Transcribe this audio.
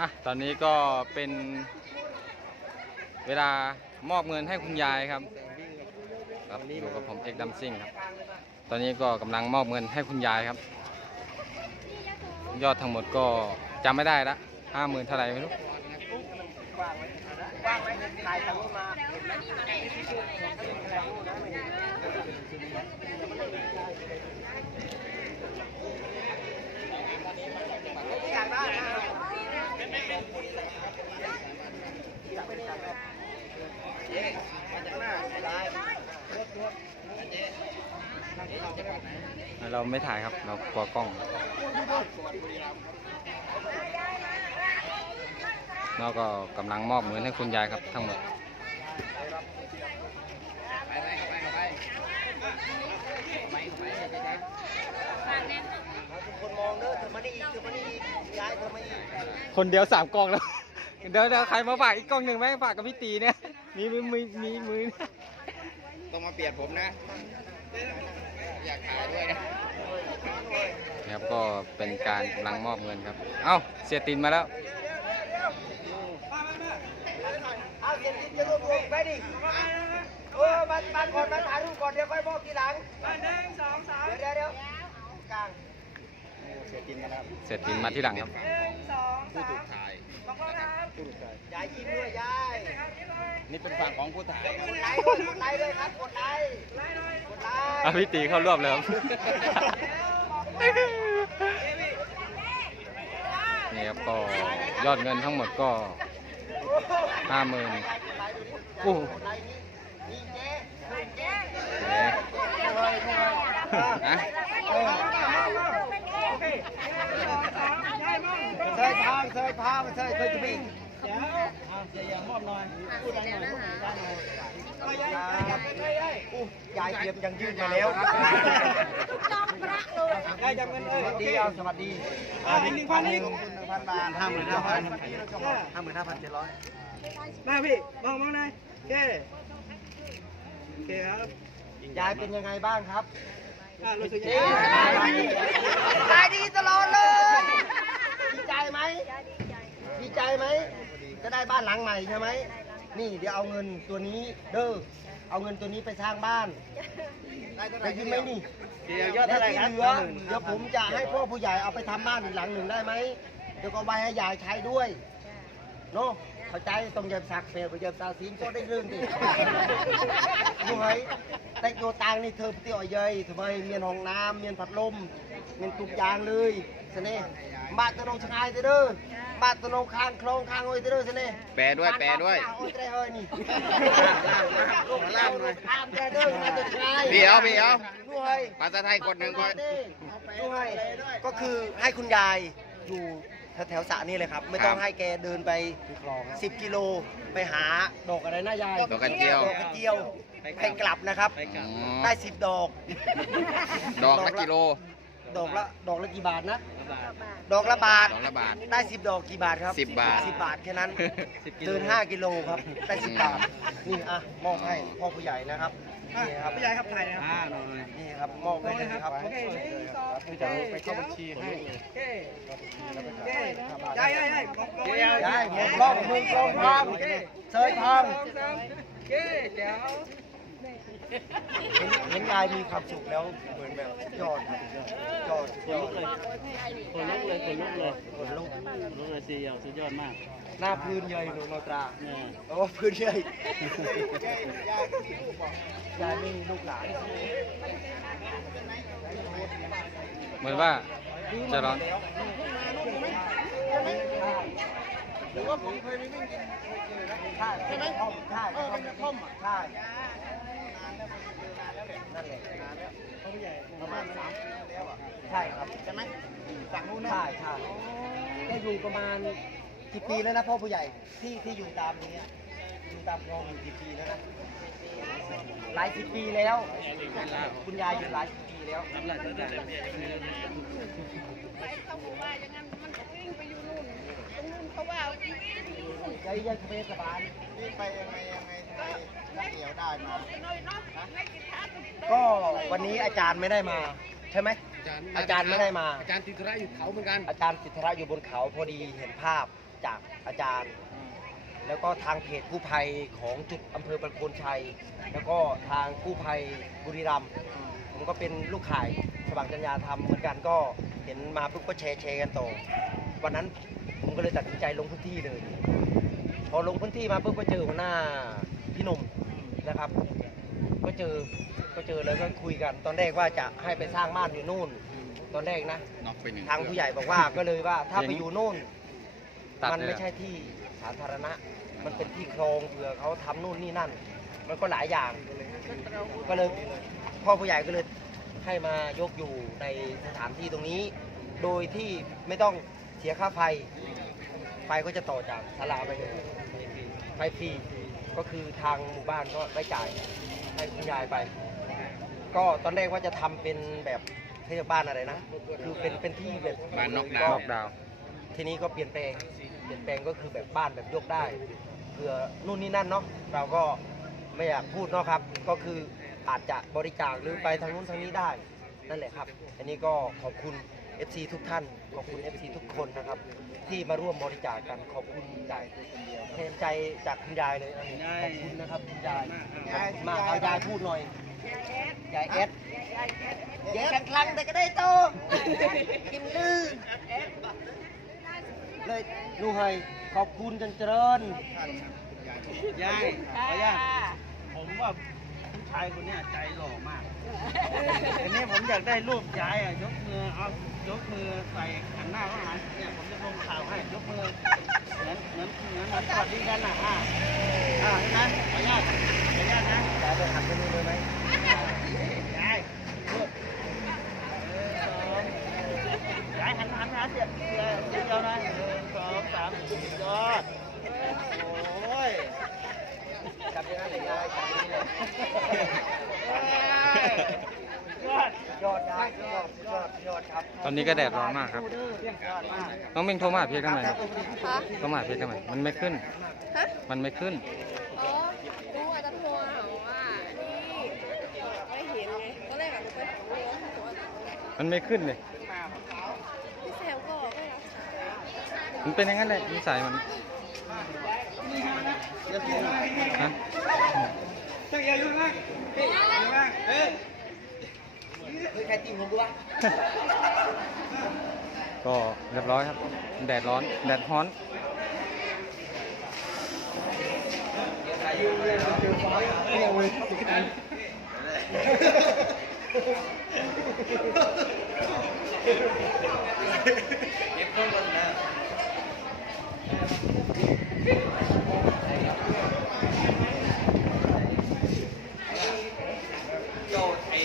อะตอนนี้ก็เป็นเวลามอบเงินให้คุณยายครับครับอยู่กับผมเอกดัมซิ่งครับ ตอนนี้ก็กำลังมอบเงินให้คุณยายครับ ยอดทั้งหมดก็จำไม่ได้ละห้าหมื่นเท่าไหร่ไม่รู้อยากได้นะ เราไม่ถ่ายครับ เรากลัวกล้อง เราก็กำลังมอบเงินให้คุณยายครับทั้งหมด ทุกคนมองเด้อเธอมานี่อีกเธอมานี่อีกย้ายเธอมาอีก คนเดียวสามกล้องแล้ว เดี๋ยวเดี๋ยวใครมาฝากอีกกล้องหนึ่งไหมฝากกับพี่ตีเนี่ย มีมือมีมีมือต้องมาเปลี่ยนผมนะ อยากถ่ายด้วยนะนะครับก็เป็นการกำลังมอบเงินครับ เอ้าเสียตินมาแล้วเอาเสียงดินจะรวบรวมไปดิเออมามาก่อนมาถ่ายรูปก่อนเดี๋ยวค่อยบอกทีหลังหนึ่งสองสามเดี๋ยวเดี๋ยวกลาง เสียตินมาแล้วเสียตินมาที่หลังครับผู้ถูกถ่ายผู้ถูกถ่ายยายยิ้มด้วยยายนี่เป็นฝั่งของผู้ถ่ายกดไลค์ด้วยกดไลค์ด้วยครับกดไลค์กดไลอะค์พี่ตีเข้ารวบเลยครับ นี่ครับก็ยอดเงินทั้งหมดก็ห้าหมื่นโอ้โหนี่เจ๊นะ เซยทางเซยพามาเซยเคยจะบินเดี๋ยวเอาเสียอย่างมอบหน่อยพูดหน่อยพูดดังหน่อยอู้ยายเตรียมยังยืนมาแล้วจอมพระเลยยายจำเงินเลยสวัสดีเอาสวัสดีอ่าหนึ่งพันหนึ่งพันบาทห้าหมื่นห้าพันห้าหมื่นห้าพันเจ็ดร้อยมาพี่มองมองหน่อยโอเคโอเคครับยายเป็นยังไงบ้างครับ รู้สึกยังดีไงตายดีตลอดเลย ดีใจไหม ดีใจไหม จะได้บ้านหลังใหม่ใช่ไหม นี่เดี๋ยวเอาเงินตัวนี้เด้อ เอาเงินตัวนี้ไปสร้างบ้านได้ยินไหมนี่ยอดเท่าไหร่ครับและที่เหลือเดี๋ยวผมจะให้พ่อผู้ใหญ่เอาไปทำบ้านอีกหลังหนึ่งได้ไหม เดี๋ยวก็ไว้ให้ยายใช้ด้วยเนาะเข้าใจต้องเย็บสักเฟลไปเย็บซาซีนก็ได้เรื่องดิดูไห้แต่โยตังนี่เธอเตี้ยวเยยทำไมเมียนห้องน้ำเมียนพัดลมเมียนตุกยางเลยสเน่บ้านตะนงชงายเด้อบ้านตะนงข้างคลองข้างโอ้ยเด้อสเน่แปลด้วยแปลด้วยโอ้ยเด้อเฮ้ยนี่ลงล่างหน่อยตามเด้อมาจะชายพี่เอาพี่เอาด้วยภาษาไทยกดหนึ่งก่อนด้วยก็คือให้คุณยายอยู่ แถวๆสระนี่เลยครับ ไม่ต้องให้แกเดินไป10 กิโลไปหาดอกอะไรนะยายดอกกระเจียว ดอกกระเจียวไปกลับนะครับอืมได้ 10 ดอก ดอกละกิโล ดอกละดอกละกี่บาทนะ ดอกละบาท ดอกละบาท ได้10ดอกกี่บาทครับสิบบาท10บาทแค่นั้นเดิน5กิโลครับ ได้10บาท นี่อะมอบให้พ่อผู้ใหญ่นะครับนี่ครับพี่ใหญ่ครับถ่ายนะครับนี่ครับมอบให้เลยครับโอเคหนึ่งสองคือจะไปเข้าบัญชีให้โอเคโอเคได้ได้ได้มองมองได้ผมกล้องมือกล้องพร้อมเซยทองสองสามโอเคเดี๋ยว เห็นเห็นยายมีความสุขแล้วเหมือนแบบยอดครับยอดยอดคนลุกเลยคนลุกเลยขนลุกคนลุกเลยซีเอียวสุดยอดมากหน้าพื้นเยยหนูโนตราเนี่ยโอ้พื้นเยยยายไม่มีลูกหลานเหมือนว่าจะร้อน หรือว่าผมเคยไปวิ่งกินใช่ใช่ไหมใช่ใช่ท่อมใช่นานแล้วนแหละประมาณสามปีแล้วอะใช่ครับใช่ไหมฝั่งนู้นใช่ใช่ได้อยู่ประมาณกี่ปีแล้วนะพ่อผู้ใหญ่ที่ที่อยู่ตามนี้อะอยู่ตามคลองอยู่กี่ปีแล้วนะ หลายสิบปีแล้ว คุณยายอยู่หลายสิบปีแล้วรับหลักตั้งแต่เด็กเขาบอกว่าอย่างนั้นมันก็วิ่งไปอยู่นู่นตรงนู้นเขาว่าใจเย็นเทศบาลนี่ไปยังไงยังไงทำไมนักเกี่ยวได้มาน้อยเนาะให้กินข้าวตรงนี้ก็วันนี้อาจารย์ไม่ได้มา ใช่ไหม อาจารย์ไม่ได้มา อาจารย์ติดธุระอยู่เขาเหมือนกัน อาจารย์สิทธระอยู่บนเขาพอดีเห็นภาพจากอาจารย์ แล้วก็ทางเพจกู้ภัยของจุดอำเภอประโคนชัย แล้วก็ทางกู้ภัยบุรีรัมย์ผมก็เป็นลูกข่ายสว่างจัญญาธรรมเหมือนกันก็เห็นมาปุ๊บก็แชร์แชร์กันต่อวันนั้นผมก็เลยตัดสินใจลงพื้นที่เลย พอลงพื้นที่มาปุ๊บก็เจอหัวหน้าพี่หนุ่มนะครับ ก็เจอก็เจอแล้วก็คุยกัน ตอนแรกว่าจะให้ไปสร้างบ้านอยู่นู่น ตอนแรกนะน็อกไปหนึ่งทางผู้ใหญ่บอกว่าก็เลยว่าถ้าไปอยู่นู่นตัดมันเลยไม่เหรอใช่ที่สาธารณะ มันเป็นที่คลองเผื่อเขาทำนู่นนี่นั่น มันก็หลายอย่าง ก็เลยพ่อผู้ใหญ่ก็เลยให้มายกอยู่ในสถานที่ตรงนี้ โดยที่ไม่ต้องเสียค่าไฟ ไฟก็จะต่อจากศาลาไปเลยไฟฟรีก็คือทางหมู่บ้านก็ได้จ่ายให้คุณยายไป ก็ตอนแรกว่าจะทำเป็นแบบเทศบ้านอะไรนะ คือเป็นเป็นที่แบบบ้านนอกดานวอกดาวน์ทีนี้ก็เปลี่ยนแปลง เปลี่ยนแปลงก็คือแบบบ้านแบบยกได้เผื่อนู่นนี่นั่นเนาะเราก็ไม่อยากพูดเนาะครับ ก็คืออาจจะบริจาคหรือไปทางนู้นทางนี้ได้นั่นแหละครับ อันนี้ก็ขอบคุณ FC ทุกท่าน ขอบคุณ FC ทุกคนนะครับ ที่มาร่วมบริจาคกันขอบคุณจากแทนใจจากคุณยายเลยอันนี้ขอบคุณนะครับคุณยายขอบคุณมากเอายายพูดหน่อยยายเอสยายคลังๆแต่ก็ได้โตกินดื้อเลยลูกให้ ขอบคุณจนเจริญยายขออนุญาตผมว่าผู้ชายคนเนี้ยใจหล่อมากทีนี้ผมอยากได้รูปยายอะยกมือเอายกมือใส่หันหน้าเข้าหาเนี่ยผมจะลงข่าวให้ยกมือเหมือนเหมือนเหมือนเหมือนสวัสดีกันอะอ่าอ่านะขออนุญาตขออนุญาตนะยายไปหันไปนู่นเลยไหม ยายพูดเออสองยายหันหันหาเสียเสียเสียเดียวนะหนึ่งสองสามสุดยอดโอ้ย จับยังไงเลยยายจับยังไงเลย ยอดยอดยายอดยอดยอดครับตอนนี้ก็แดดร้อนมากครับ ยอดมากน้องเม่งโทรมาหาเพียกทำไมครับคะโทรมาหาเพียกทำไมมันไม่ขึ้น ฮะ มันไม่ขึ้น อ๋อรู้อาจจะโทรหาว่านี่ไม่เห็นไงตอนแรกอะหนูไปถามน้องเขาบอกว่ามันไม่ขึ้นเลย พี่แซมก็ไม่รับสายมันเป็นอย่างนั้นแหละนิสัยมันฮะ ตั้งใจอยู่มากอยู่มากเอ้ยเฮ้ยใครตีผมกูวะก็เรียบร้อยครับ แดดร้อน แดดร้อนเ